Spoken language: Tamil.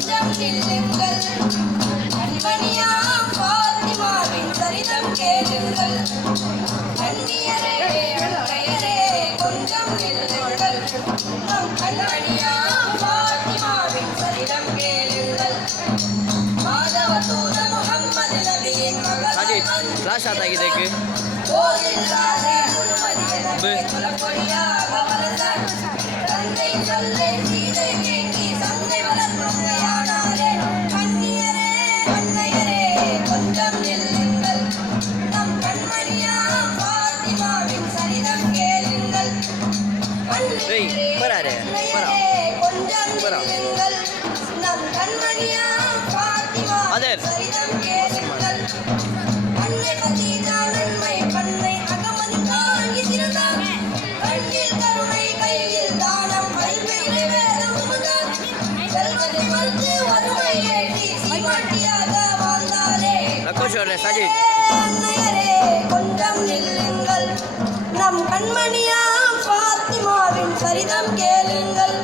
கொஞ்சம் நில்லுங்கள் கண்மணியாம் பாத்திமாவின் சரிதம் கேளுங்கள் கண்ணியரே அன்னையரே கொஞ்சம் நில்லுங்கள் நம் கண்மணியாம் பாத்திமாவின் சரிதம் கேளுங்கள் மாதவ தூத முஹம்மது நபியின் மகள் ஃப்ளாஷ் ஆதா இதுக்கு போதில்லாத முழுமதியை குலப்பொடியாக வளர்ந்தார் தந்தை சொல்லை சீதை கேங்கி சந்தை வளர்ந்தாரே கண்ணியரே அன்னையரே கொஞ்சம் நில்லுங்கள் நம் கண்மணியாம் பாத்திமாவின் சரிதம் கேளுங்கள் கண்ணியரே அன்னையரே கொஞ்சம் நில்லுங்கள் நம் கண்மணியாம் பாத்திமாவின் சரிதம் கேளுங்கள் அன்னை கதீஜா நன்மை பண்ணை அகமது கான் இருந்தார் கண்ணில் கருணை கையில் தானம் கல்வியிலே வேதம் சுமந்தார் செல்வத்தை மறுத்து வறுமை ஏற்றி சீமாட்டியாக வாழ்ந்தாரே அன்னையரே கொஞ்சம் நில்லுங்கள் நம் கண்மணியாம் பாத்திமாவின் சரிதம் கேளுங்கள்